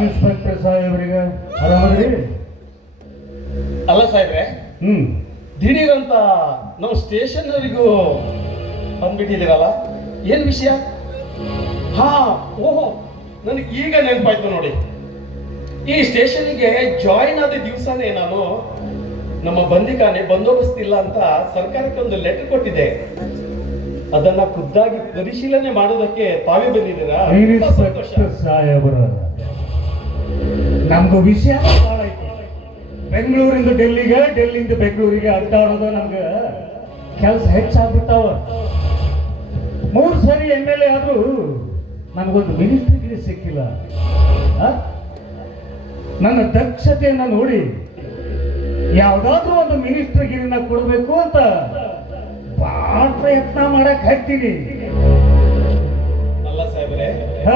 Inspector ಸಾಹೇಬ್ರಿಗೆ ಆರಾಮದ್ರಿ ಅಲ್ಲ ಸಾಹೇಬ್ರೆ ಹ್ಮ್. ದಿಢೀರ್ ಅಂತ ಸ್ಟೇಷನ್ ಸ್ಟೇಷನರಿಗೂ ಬಂದ್ಬಿಟ್ಟಿದ್ದೀರಲ್ಲ ಏನ್ ವಿಷಯ? ಹಾ ಓಹೋ ನನಗೆ ಈಗ ನೆನಪಾಯ್ತು ನೋಡಿ. ಈ ಸ್ಟೇಷನ್ಗೆ ಜಾಯಿನ್ ಆದ ದಿವಸನೇ ನಾನು ನಮ್ಮ ಬಂಧಿಕಾನೆ ಬಂದೋಬಸ್ತ್ ಇಲ್ಲ ಅಂತ ಸರ್ಕಾರಕ್ಕೆ ಒಂದು ಲೆಟರ್ ಕೊಟ್ಟಿದ್ದೆ. ಅದನ್ನ ಖುದ್ದಾಗಿ ಪರಿಶೀಲನೆ ಮಾಡೋದಕ್ಕೆ ತಾವೇ ಬಂದಿದ್ದೀರಾ? ಸಂತೋಷ. ಸಾಹೇಬ್ರ. ನಮ್ದು ವಿಷಯ ಭಾಳ ಐತಿ. ಬೆಂಗಳೂರಿಂದ ಡೆಲ್ಲಿಗೆ ಡೆಲ್ಲಿಂದ ಬೆಂಗಳೂರಿಗೆ ಅಡ್ಡಾಡೋದು ನಮ್ಗೆ ಕೆಲಸ ಹೆಚ್ಚಾಗ್ಬಿಟ್ಟಾವ. ಮೂರು ಸರಿ ಎಂ ಎಲ್ ಎ ಆದ್ರೂ ನನಗೊಂದು ಮಿನಿಸ್ಟ್ರಿಗಿರಿ ಸಿಕ್ಕಿಲ್ಲ? ನನ್ನ ದಕ್ಷತೆಯನ್ನು ನೋಡಿ ಯಾವುದಾದ್ರೂ ಒಂದು ಮಿನಿಸ್ಟ್ರಿಗಿರಿನ ಕೊಡಬೇಕು ಅಂತ ಭಾಳ ಪ್ರಯತ್ನ ಮಾಡಕ್ ಹಾಕ್ತೀನಿ ಅಲ್ಲ ಸಾಹೇಬ್ರೆ ಹ.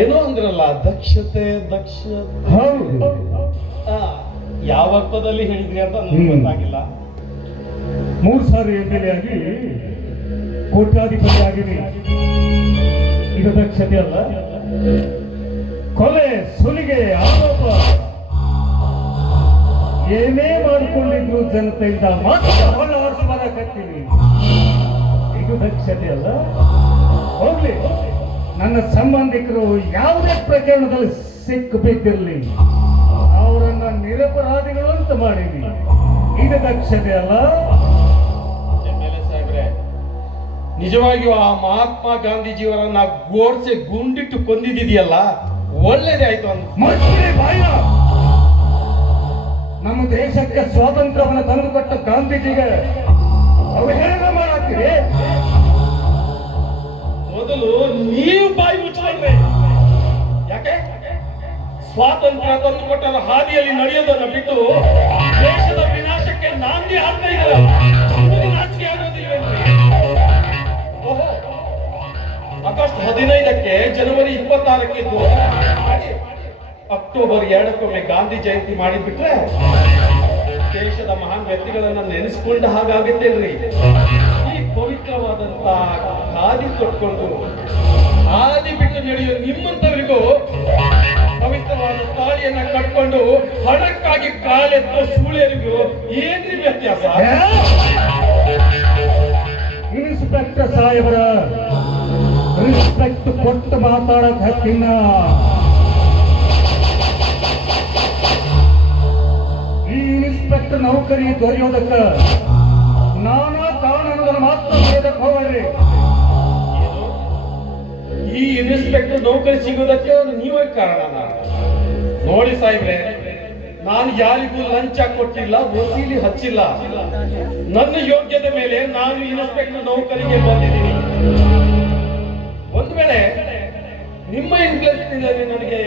ಏನೋ ಅಂದ್ರಲ್ಲ ದಕ್ಷತೆ ದಕ್ಷ ಹೌದು. ಯಾವ ಅರ್ಥದಲ್ಲಿ ಹೇಳಿದ್ರಿ ಅಂತ ನನಗೆ ಗೊತ್ತಾಗಿಲ್ಲ. ಮೂರು ಸಾರಿ ಎಂ ಎಲ್ ಎ ಆಗಿ ಕೋಟ್ಯಾಧಿಪತಿ ಆಗಿದೆ ಇದು ದಕ್ಷತೆ ಅಲ್ಲ. ಕೊಲೆ ಸುಲಿಗೆ ಆರೋಪ. ಏನೇ ಮಾಡಿಕೊಂಡಿದ್ರು ಜನತೆಯಿಂದ ಮಾತ್ರ ಬರಕತ್ತೀನಿ. ಇದು ದಕ್ಷತೆ ಅಲ್ಲ. ಹೋಗ್ಲಿ. ನನ್ನ ಸಂಬಂಧಿಕರು ಯಾವುದೇ ಪ್ರಕರಣದಲ್ಲಿ ಸಿಕ್ಕು ಬಿದ್ದಿರಲಿ ಅವರನ್ನ ನಿರಪರಾಧಿಗಳು ಅಂತ ಮಾಡೀನಿ ಇದು ದಕ್ಷತೆ ಅಲ್ಲ? ನಿಜವಾಗಿಯೂ ಆ ಮಹಾತ್ಮ ಗಾಂಧೀಜಿಯವರನ್ನ ಗೋಡ್ಸೆ ಗುಂಡಿಟ್ಟು ಕೊಂದಿದೆಯಲ್ಲ ಒಳ್ಳೇದೇ ಆಯ್ತು ಅಂತ. ನಮ್ಮ ದೇಶಕ್ಕೆ ಸ್ವಾತಂತ್ರ್ಯವನ್ನು ತಂದುಕೊಟ್ಟ ಗಾಂಧೀಜಿಗೆ ಅವಹೇಳನ ಮಾಡತ್ತೀರಿ ಮೊದಲು ನೀವು ಬಾಯಿ ಮುಚ್ಚಿದ್ರೆ ಯಾಕೆ? ಸ್ವಾತಂತ್ರ್ಯ ತಂದು ಕೊಟ್ಟರ ಹಾದಿಯಲ್ಲಿ ನಡೆಯೋದನ್ನ ಬಿಟ್ಟು ದೇಶದ ವಿನಾಶಕ್ಕೆ ನಾಂದಿ ಹಾಕ್ತಾ ಇದ್ದಾರೆ. ಆಗಸ್ಟ್ ಹದಿನೈದಕ್ಕೆ ಜನವರಿ ಇಪ್ಪತ್ತಾರಕ್ಕೆ ಅಕ್ಟೋಬರ್ ಎರಡಕ್ಕೊಮ್ಮೆ ಗಾಂಧಿ ಜಯಂತಿ ಮಾಡಿಬಿಟ್ರೆ ದೇಶದ ಮಹಾನ್ ವ್ಯಕ್ತಿಗಳನ್ನ ನೆನೆಸ್ಕೊಂಡ ಹಾಗಾಗುತ್ತೇನ್ರಿ? ಈ ಪವಿತ್ರವಾದಂತ ಹಾದಿ ತೊಟ್ಕೊಂಡು ಹಾದಿ ಬಿಟ್ಟು ನಡೆಯುವ ನಿಮ್ಮಂತವರಿಗೂ ಪವಿತ್ರವಾದ ತಾಳಿಯನ್ನ ಕಟ್ಕೊಂಡು ಹಣಕ್ಕಾಗಿ ಕಾಲೆತ್ತ ಸೂಳೆಯರಿಗೂ ಏನ್ರಿ ವ್ಯತ್ಯಾಸ? ಇನ್ಸ್ಪೆಕ್ಟರ್ ಸಾಹೇಬರ. ರಿಸ್ಪೆಕ್ಟ್ ಕೊಟ್ಟು ಮಾತಾಡಕ್ ಹತ್ತಿನ ಈ ಇನ್ಸ್ಪೆಕ್ಟರ್ ನೌಕರಿ ದೊರೆಯೋದಕ್ಕ ಇನ್ಸ್ಪೆಕ್ಟರ್ ನೌಕರಿ ಸಿಗೋದಕ್ಕೆ ನೀವೇ ಕಾರಣ ನೋಡಿ ಸಾಹೇಬ್ರೆ, ನಾನು ಯಾರಿಗೂ ಲಂಚ ಕೊಟ್ಟಿಲ್ಲ, ವಸೂಲಿ ಹಚ್ಚಿಲ್ಲ. ನನ್ನ ಯೋಗ್ಯತೆ ಮೇಲೆ ನಾನು ಇನ್ಸ್ಪೆಕ್ಟರ್ ನೌಕರಿಗೆ ಬಂದಿದ್ದೀನಿ. ಒಂದ್ ವೇಳೆ ನಿಮ್ಮ ಇಂಟ್ರೆಸ್ಟ್ನಲ್ಲಿ ನನಗೆ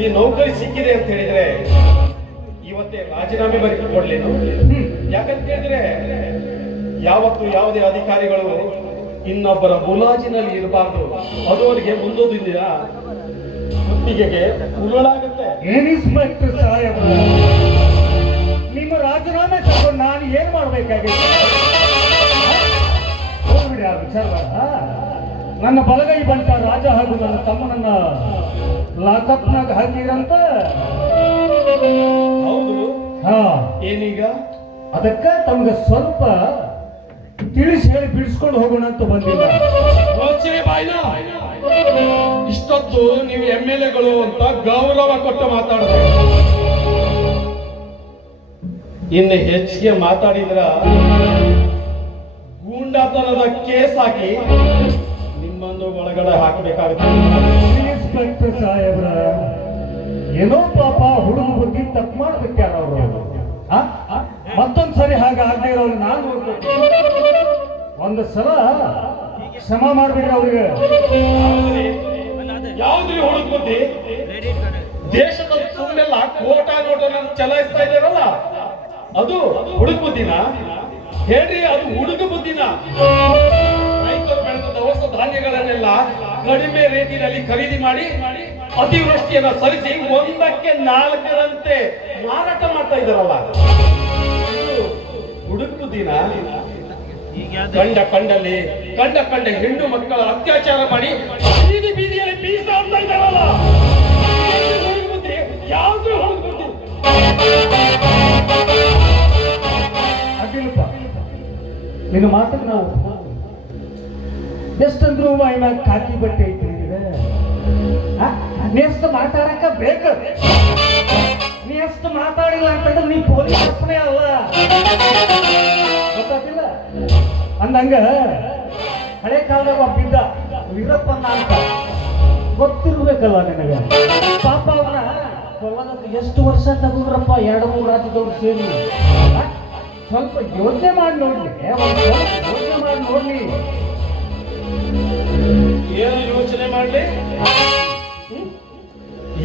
ಈ ನೌಕರಿ ಸಿಕ್ಕಿದೆ ಅಂತ ಹೇಳಿದ್ರೆ, ಇವತ್ತೇ ರಾಜೀನಾಮೆ ಬರೆದು ಕೊಡ್ಲಿ. ಯಾಕಂತ ಹೇಳಿದ್ರೆ ಯಾವತ್ತು ಯಾವುದೇ ಅಧಿಕಾರಿಗಳು ಇನ್ನೊಬ್ಬರ ಮುಲಾಜಿನಲ್ಲಿ ಇರಬಾರ್ದು. ಅದು ಅವರಿಗೆ ಮುಂದೊಂದು ದಿನ ಕುತ್ತಿಗೆಗೆ ಉರುಳಾಗುತ್ತೆ ನಿಮ್ಮ ರಾಜೀನಾಮೆ ತಗೊಂಡು ನಾನು ಏನ್ ಮಾಡ್ಬೇಕಾಗಿತ್ತು? ಹೋಗ್ಬಿಡಿ ಆ ವಿಚಾರ ಬೇಡ. ನನ್ನ ಬಲಗೈ ಬಂಟ ರಾಜ ಹಾಗೂ ನನ್ನ ತಮ್ಮನನ್ನ ಲಾಕಪ್ನಾಗ ಹಾಕಿರಂತ ಹೌದು. ಹಾ. ಏನೀಗ? ಅದಕ್ಕ ತಮ್ಗೆ ಸ್ವಲ್ಪ ತಿಳಿಸಿ ಹೇಳಿ ಬಿಡಿಸ್ಕೊಂಡು ಹೋಗೋಣ ಅಂತ ಬಂದಿಲ್ಲ. ಯೋಚನೆ ಬಾಯ್ನ? ಇಷ್ಟೊತ್ತು ನೀವು ಎಂ ಎಲ್ ಎಗಳು ಅಂತ ಗೌರವ ಕೊಟ್ಟು ಮಾತಾಡಿದ್ರೆ. ಇನ್ನು ಹೆಚ್ಚಿಗೆ ಮಾತಾಡಿದ್ರ ಗೂಂಡಾತನದ ಕೇಸ್ ಹಾಕಿ ನಿಮ್ಮನ್ನು ಒಳಗಡೆ ಹಾಕಬೇಕಾಗುತ್ತೆ. ಇನ್ಸ್ಪೆಕ್ಟರ್ ಸಾಹೇಬ್ರ ಏನೋ ಪಾಪ ಹುಡುಗ ಬಗ್ಗೆ ತಪ್ಪು ಮಾಡ್ಬಿಟ್ಟಾರ ಅವರು. ಮತ್ತೊಂದ್ ಸರಿ ಹಾಗೆ ಆಗದೆ ಇರೋರು ನಾನು ಒಂದು ಸಲ ಕ್ಷಮ ಮಾಡ್ಬೇಕು ಅವ್ರಿಗೆ. ಯಾವ್ದು ಹುಡುಗ ಬುದ್ಧಿ? ದೇಶದ ತುಂಬೆಲ್ಲ ಕೋಟಾ ನಾನು ಚಲಾಯಿಸ್ತಾ ಇದ್ದಾರಲ್ಲ ಅದು ಹುಡುಗ ಬುದ್ಧಿನ? ಹೇಳ್ರಿ, ಅದು ಹುಡುಗ ಬುದ್ಧಿನ? ದವಸ ಧಾನ್ಯಗಳನ್ನೆಲ್ಲ ಕಡಿಮೆ ರೇಟಿನಲ್ಲಿ ಖರೀದಿ ಮಾಡಿ ಅತಿವೃಷ್ಟಿಯನ್ನ ಸರಿಸಿ ಒಂದಕ್ಕೆ ನಾಲ್ಕರಂತೆ ಮಾರಾಟ ಮಾಡ್ತಾ ಇದಾರಲ್ಲ ಇದು ಹುಡುಗ ಬುದ್ಧಿನ ಕಂಡ ಕಂಡಲ್ಲಿ ಕಂಡ ಕಂಡ ಹೆಣ್ಣು ಮಕ್ಕಳ ಅತ್ಯಾಚಾರ ಮಾಡಿ ಬೀದಿ ಬೀದಿಯಲ್ಲಿ ಬೀಸ ಅಂತ ಇದ್ದಾರಲ್ಲ ಬುದ್ಧಿ ಯಾವ್ದು ಬುದ್ಧಿ ನಿನ್ನ ಮಾತಕ್ಕೆ ನಾವು ಎಷ್ಟಂದ್ರು ಮೈ ಮ್ಯಾಗ ಕಾಕಿ ಬಟ್ಟೆ ಐತೆ ನೆಕ್ಸ್ಟ್ ಮಾತಾಡಕ ಬೇಕು ನೀ ಅಷ್ಟು ಮಾತಾಡಿಲ್ಲ ಅಂತಂದ್ರೆ ನೀ ಪೊಲೀಸ್ ಅಪ್ಪನೇ ಅಲ್ಲ. ಗೊತ್ತಾಗಿಲ್ಲ ಅಂದಂಗ ಹಳೆ ಕಾಲದಾಗ ಬಿದ್ದ ವೀರಪ್ಪ ಅಂತ. ಗೊತ್ತಿರ್ಬೇಕಲ್ಲ ನಿನಗೆ? ಪಾಪ ಅವನ ಎಷ್ಟು ವರ್ಷ ತಗೊಂಡ್ರಪ್ಪ ಎರಡು, ಮೂರು ರಾಜ್ಯದವ್ರು ಸೇರಿ. ಸ್ವಲ್ಪ ಯೋಚನೆ ಮಾಡಿ ನೋಡ್ಲಿ. ಯೋಚನೆ ಮಾಡಿ ನೋಡ್ಲಿ. ಏನು ಯೋಚನೆ ಮಾಡ್ಲಿ?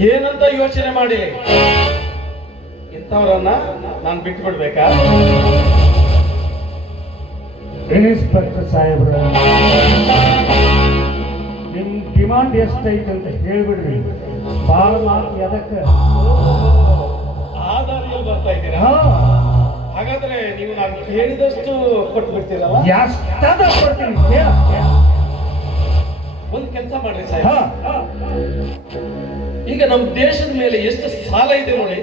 ಏನಂತ ಯೋಚನೆ ಮಾಡಿ? ಇಂಥವ್ರನ್ನ ನಾನು ಬಿಟ್ಟು ಬಿಡ್ಬೇಕಾ ಇನ್ಸ್ಪೆಕ್ಟರ್ ಸಾಹೇಬ್ರ ನಿಮ್ ಡಿಮಾಂಡ್ ಎಷ್ಟೈತೆ ಅಂತ ಹೇಳ್ಬಿಡ್ರಿ. ಭಾಳ ಮಾತು ಎದಕ್ಕೆ? ಆ ದಾರಿಯಲ್ಲಿ ಬರ್ತಾ ಇದ್ದೀರಾ? ಹಾಗಾದ್ರೆ ನೀವು ನಾನು ಹೇಳಿದಷ್ಟು ಕೊಟ್ಟು ಬಿಡ್ತೀರಲ್ಲ ಎಷ್ಟಾದ ಕೊಡ್ತೀನಿ. ಒಂದು ಕೆಲಸ ಮಾಡ್ರಿ ಸಾಹೇಬ್. ಹಾ. ಈಗ ನಮ್ಮ ದೇಶದ ಮೇಲೆ ಎಷ್ಟು ಸಾಲ ಇದೆ ನೋಡಿ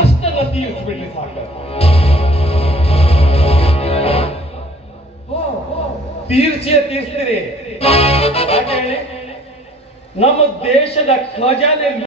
ಅಷ್ಟೆಲ್ಲ ತೀರಿಸ್ಬಿಡ್ಲಿ ಸಾಕು ತೀರ್ಸಿಯೇ ತೀರ್ಸ್ತೀರಿ? ನಮ್ಮ ದೇಶದ ಖಜಾನೆ